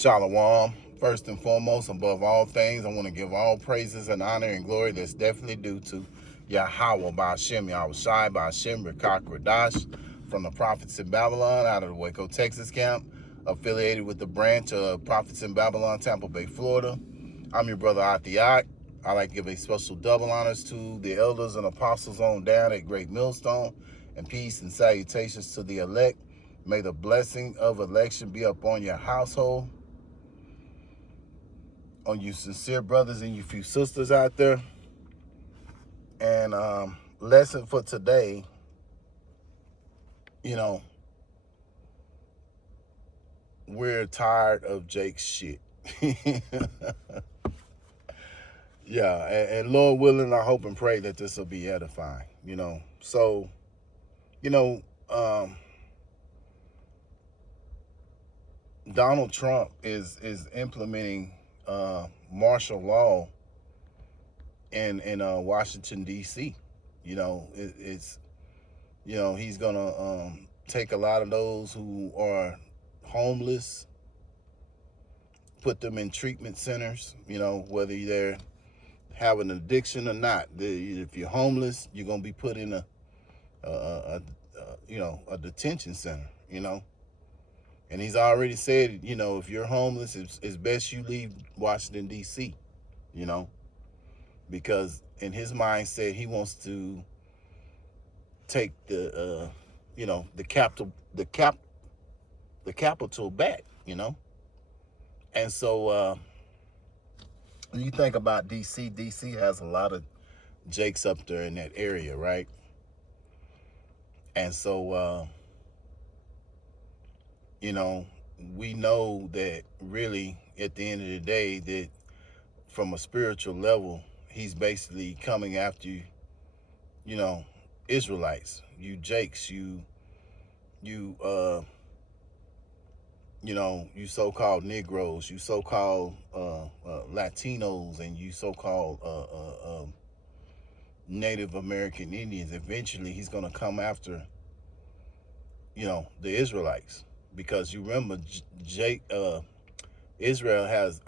Shalom. First and foremost, above all things, I want to give all praises and honor and glory that's definitely due to Yahweh Ba'Shem, Yahushai Ba'Shem, Rekak Radash, from the Prophets in Babylon out of the Waco, Texas camp, affiliated with the branch of Prophets in Babylon, Tampa Bay, Florida. I'm your brother Atiak. I like to give a special double honors to the elders and apostles on down at Great Millstone, and peace and salutations to the elect. May the blessing of election be upon your household, on you sincere brothers and you few sisters out there. And lesson for today, you know, we're tired of Jake's shit. Yeah, and Lord willing, I hope and pray that this will be edifying, So, you know, Donald Trump is implementing martial law in Washington, D.C. It's he's gonna take a lot of those who are homeless, put them in treatment centers. Whether they're having an addiction or not. If you're homeless, you're gonna be put in a detention center. And he's already said, if you're homeless, it's best you leave Washington, D.C. Because in his mindset, he wants to take the capital back. And so when you think about DC has a lot of Jakes up there in that area, right? And so we know that really at the end of the day that from a spiritual level, he's basically coming after Israelites, you Jakes, you so-called Negroes, you so-called Latinos, and you so-called Native American Indians. Eventually, he's going to come after, the Israelites, because you remember Israel has,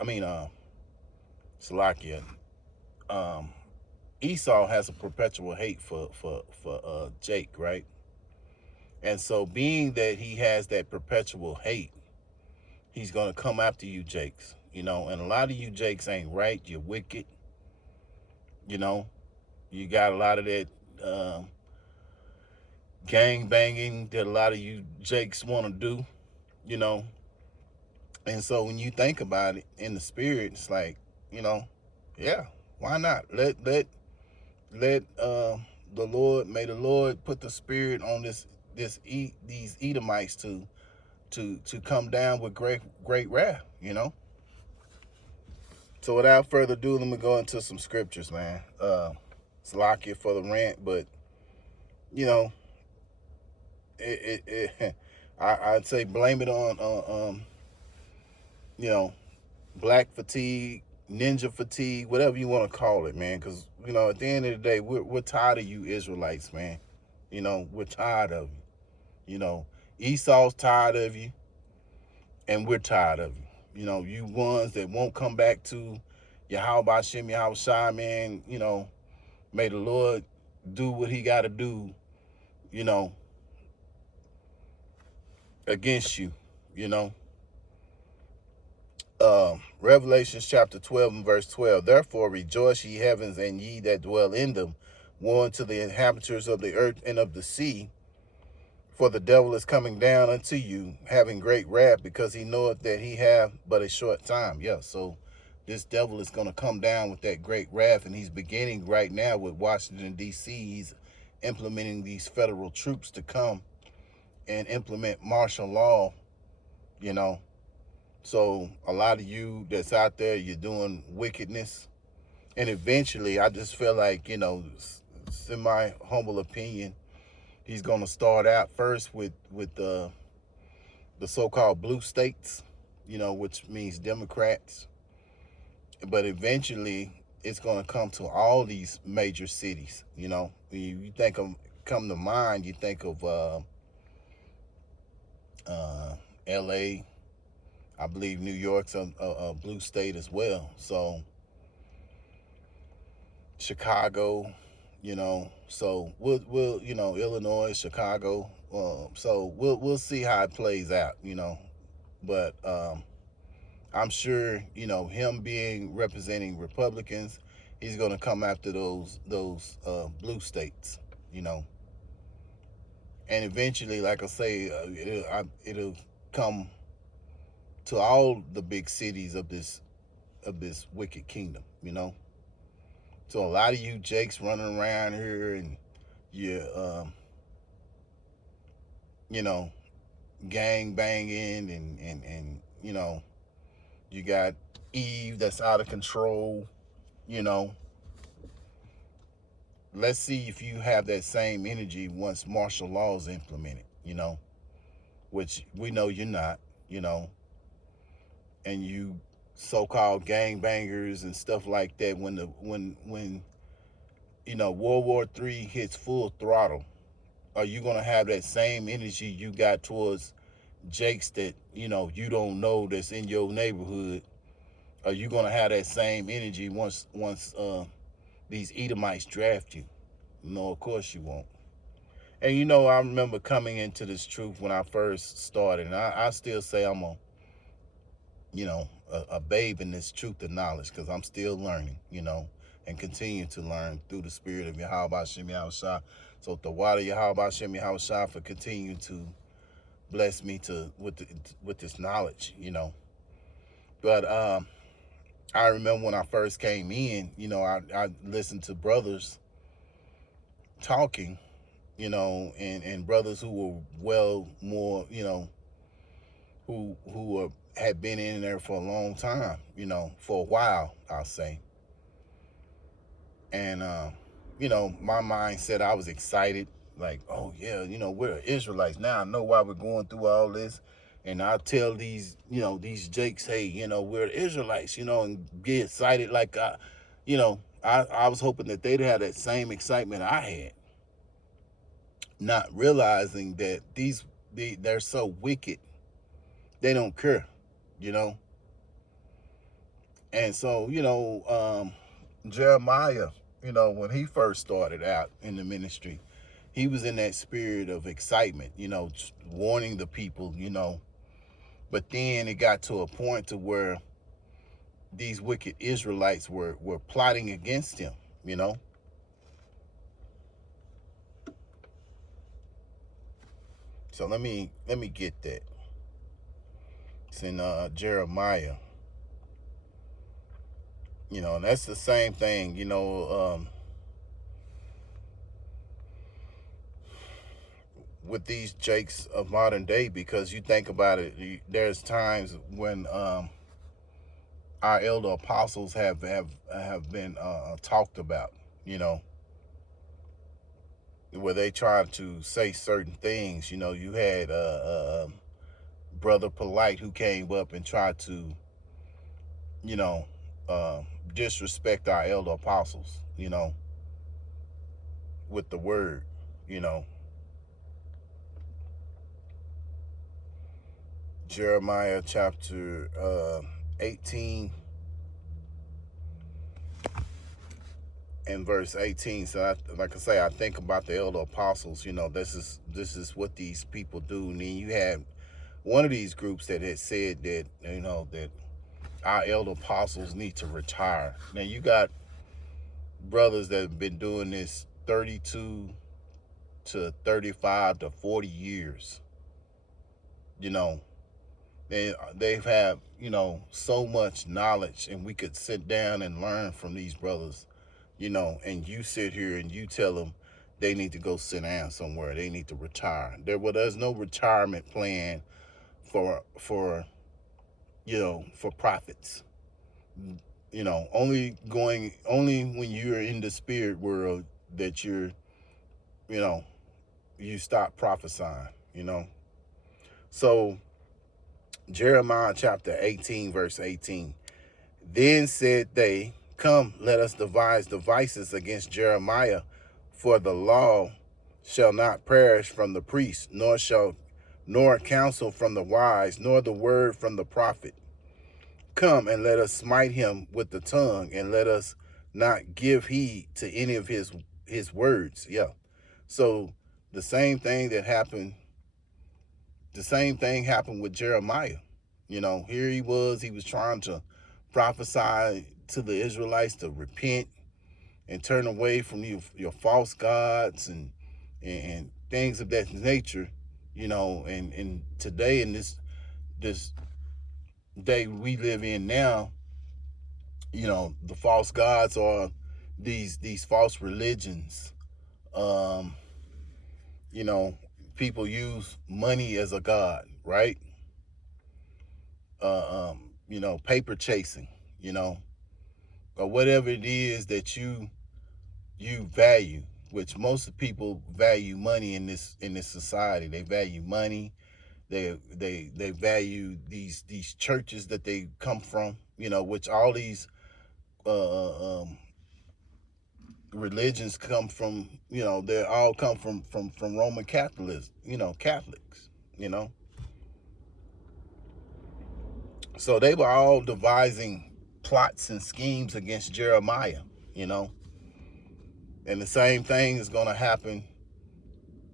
Salakia, Esau has a perpetual hate for Jake, right? And so being that he has that perpetual hate, he's going to come after you Jakes, and a lot of you Jakes ain't right. You're wicked. You got a lot of that gang banging that a lot of you Jakes want to do, And so when you think about it in the spirit, it's like, yeah, why not? Let the Lord, may the Lord put the spirit on these Edomites to come down with great wrath, So without further ado, let me go into some scriptures, man. Salakia for the rant, but I'd say blame it on black fatigue, ninja fatigue, whatever you want to call it, man. Because at the end of the day, we're tired of you Israelites, man. We're tired of you. Esau's tired of you, and we're tired of you. You ones that won't come back to Yahweh Ba'Shem, Yahweh Shai, man. May the Lord do what he got to do, against you, Revelations chapter 12 and verse 12. Therefore rejoice, ye heavens, and ye that dwell in them. Woe unto the inhabitants of the earth and of the sea, for the devil is coming down unto you, having great wrath, because he knoweth that he have but a short time. Yeah, so this devil is going to come down with that great wrath, and he's beginning right now with Washington, D.C. He's implementing these federal troops to come and implement martial law, So a lot of you that's out there, you're doing wickedness. And eventually, I just feel like, it's in my humble opinion, he's going to start out first with the so-called blue states, which means Democrats. But eventually, it's going to come to all these major cities. You think of, come to mind, you think of L.A., I believe New York's a blue state as well. So Chicago, so we'll Illinois, Chicago. So we'll see how it plays out. But I'm sure him being representing Republicans, he's going to come after those blue states, you know, and eventually, like I say, it'll come to all the big cities of this wicked kingdom. So a lot of you Jakes running around here and you you know gang banging and you got Eve that's out of control. You know, let's see if you have that same energy once martial law is implemented. Which we know you're not. You know, and you so-called gang bangers and stuff like that. When World War III hits full throttle, are you gonna have that same energy you got towards Jakes that you don't know that's in your neighborhood? Are you gonna have that same energy once these Edomites draft you? No, of course you won't. And I remember coming into this truth when I first started, and I still say I'm a babe in this truth and knowledge because I'm still learning, and continue to learn through the spirit of Yahweh Shem Yahushua. So the water Yahweh Shem Yahushua for continuing to bless me with this knowledge. But I remember when I first came in, I listened to brothers talking, and brothers who were well more, who had been in there for a long time, for a while, I'll say. And my mind said I was excited, like, oh yeah, we're Israelites now. I know why we're going through all this. And I tell these Jakes, hey, we're Israelites, and get excited like I was hoping that they'd have that same excitement I had, not realizing that they're so wicked, they don't care, you know. And so, Jeremiah, when he first started out in the ministry, he was in that spirit of excitement, warning the people. But then it got to a point to where these wicked Israelites were plotting against him. So let me get that. It's in Jeremiah. And that's the same thing, with these Jakes of modern day, because you think about it, there's times when our elder apostles have been talked about, where they tried to say certain things. You had Brother Polite who came up and tried to, you know, disrespect our elder apostles, with the word, you know. Jeremiah chapter 18 and verse 18. So like I say, I think about the elder apostles. This is what these people do. And then you had one of these groups that had said that that our elder apostles need to retire. Now you got brothers that have been doing this 32 to 35 to 40 years. They've had so much knowledge, and we could sit down and learn from these brothers. And you sit here and you tell them they need to go sit down somewhere, they need to retire. There's no retirement plan for prophets. Only when you're in the spirit world that you stop prophesying. So Jeremiah chapter 18 verse 18. Then said they, come, let us devise devices against Jeremiah, for the law shall not perish from the priest, nor shall nor counsel from the wise, nor the word from the prophet. Come and let us smite him with the tongue, and let us not give heed to any of his words. Yeah. So the same thing that happened, the same thing happened with Jeremiah. Here he was trying to prophesy to the Israelites to repent and turn away from your false gods and things of that nature. And today in this day we live in now, the false gods are these false religions. um you know People use money as a god, right? Paper chasing, you know or whatever it is that you value, which most people value money in this society. They value money. They value these churches that they come from, which all these religions come from. They all come from Roman Catholics, Catholics, you know. So they were all devising plots and schemes against Jeremiah, you know. And the same thing is going to happen.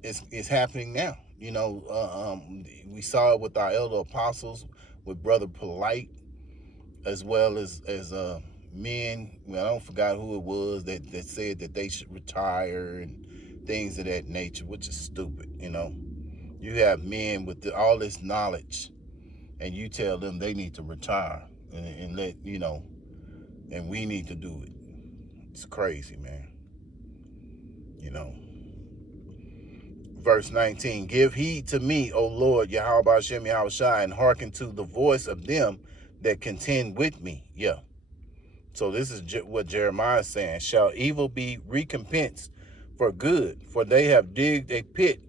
It's happening now. We saw it with our elder apostles, with Brother Polite, as well as men. I don't forgot who it was that said that they should retire and things of that nature, which is stupid. You have men with all this knowledge, and you tell them they need to retire and let and we need to do it. It's crazy, man. Verse 19, give heed to me, O Lord, Yahweh Hashem Yahushai, and hearken to the voice of them that contend with me. Yeah. So this is what Jeremiah is saying. Shall evil be recompensed for good? For they have digged a pit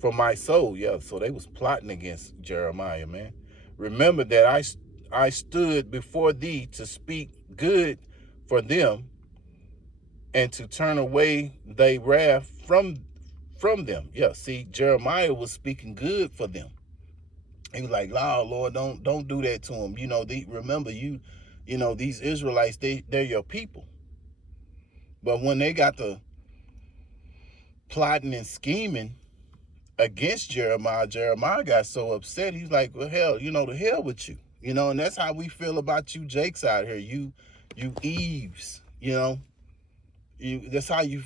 for my soul. Yeah, so they was plotting against Jeremiah, man. Remember that I stood before thee to speak good for them, and to turn away thy wrath from them. Yeah, see, Jeremiah was speaking good for them. He was like, Lord, don't do that to them. Remember, these Israelites, they're your people. But when they got to plotting and scheming against Jeremiah got so upset. He's like, well, hell, to hell with you. And that's how we feel about you Jakes out here. You Eves, that's how you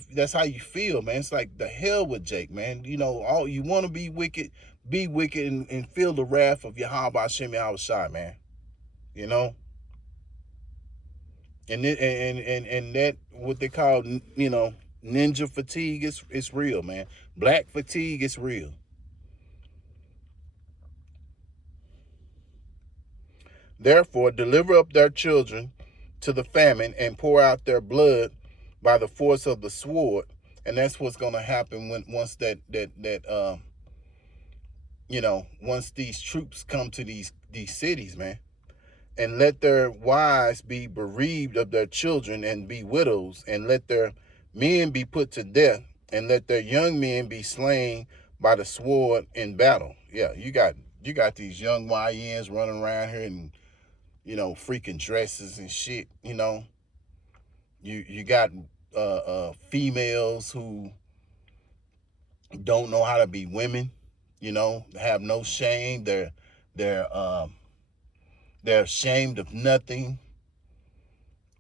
feel, man. It's like the hell with Jake, man. All you want to be wicked and feel the wrath of Yahweh Hashem Yahushai, man. And that what they call ninja fatigue is real, man. Black fatigue is real. Therefore, deliver up their children to the famine and pour out their blood by the force of the sword. And that's what's going to happen once once these troops come to these cities, man. And let their wives be bereaved of their children and be widows, and let their men be put to death, and let their young men be slain by the sword in battle. Yeah, you got these young YNs running around here in freaking dresses and shit. You got females who don't know how to be women, have no shame. They're ashamed of nothing.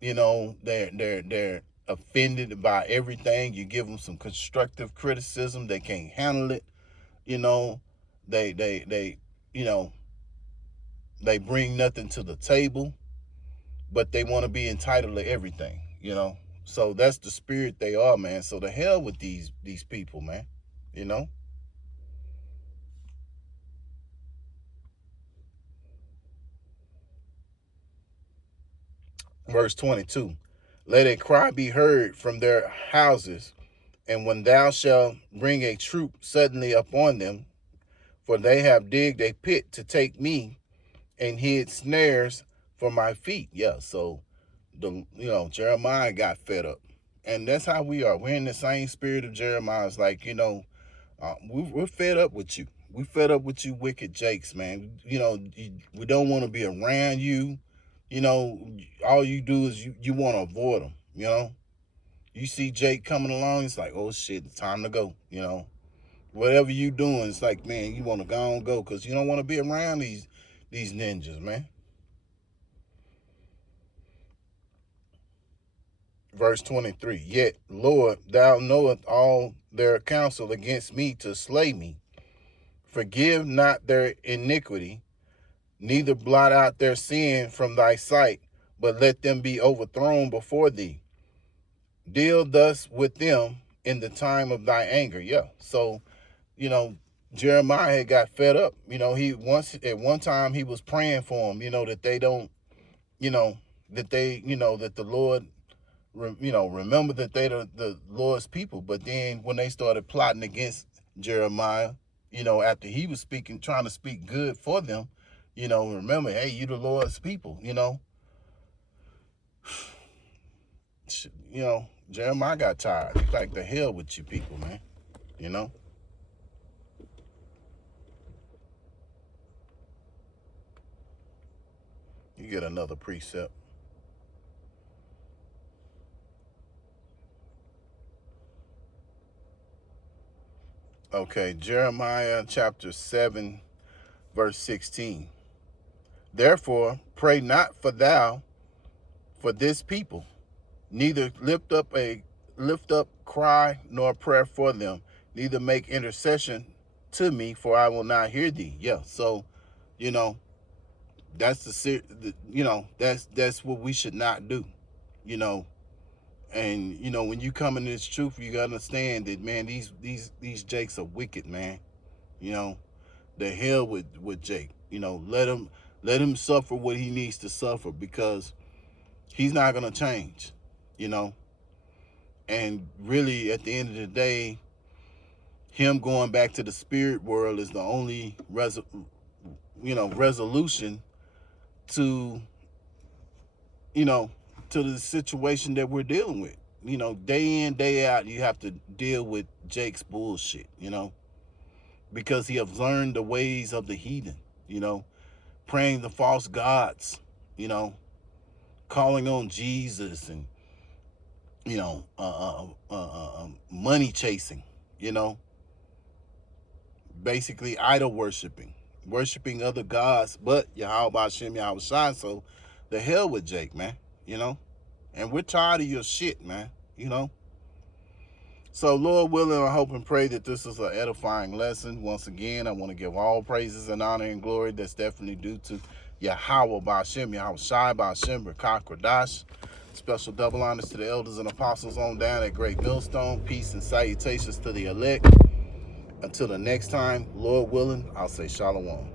They're offended by everything. You give them some constructive criticism, they can't handle it. They bring nothing to the table, but they want to be entitled to everything. So that's the spirit they are, man. So the hell with these people, man. Verse 22, let a cry be heard from their houses, and when thou shalt bring a troop suddenly upon them, for they have digged a pit to take me, and hid snares for my feet. Yeah, so Jeremiah got fed up. And that's how we are. We're in the same spirit of Jeremiah. It's like, we're fed up with you. We fed up with you wicked Jakes, man. You know, we don't want to be around you. You know, all you do is you want to avoid them, you know. You see Jake coming along, it's like, oh shit, it's time to go, you know. Whatever you doing, it's like, man, you want to go and go because you don't want to be around these ninjas, man. Verse 23, yet, Lord, thou knowest all their counsel against me to slay me. Forgive not their iniquity, neither blot out their sin from thy sight, but let them be overthrown before thee. Deal thus with them in the time of thy anger. Yeah. So, you know, Jeremiah had got fed up. You know, at one time he was praying for them, you know, that they don't, you know, that they, you know, that the Lord, you know, remember that they the Lord's people. But then when they started plotting against Jeremiah, you know, after he was speaking, trying to speak good for them, you know, remember, hey, you the Lord's people, you know. You know, Jeremiah got tired. He's like, the hell with you people, man, you know. You get another precept. Okay, Jeremiah chapter 7, verse 16. Therefore, pray not for this people, neither lift up cry nor prayer for them, neither make intercession to me, for I will not hear thee. Yeah, so, you know, that's you know, that's what we should not do, you know. And you know, when you come into this truth, you gotta understand that, man, these Jakes are wicked, man. You know, the hell with Jake. You know, let him suffer what he needs to suffer because he's not gonna change. You know, and really, at the end of the day, him going back to the spirit world is the only resolution to, you know, to the situation that we're dealing with. You know, day in, day out, you have to deal with Jake's bullshit, you know, because he has learned the ways of the heathen, you know, praying the false gods, you know, calling on Jesus and, you know, money chasing, you know, basically idol worshiping other gods, but Yahweh Hashem Yahweh Shai. So the hell with Jake, man, you know, and we're tired of your shit, man, you know. So Lord willing, I hope and pray that this is an edifying lesson. Once again, I want to give all praises and honor and glory that's definitely due to Yahweh Ba'ashem, Yahweh Shai Ba'ashem, Rakak Radash. Special double honors to the elders and apostles on down at Great Millstone. Peace and salutations to the elect. Until the next time, Lord willing, I'll say shalom.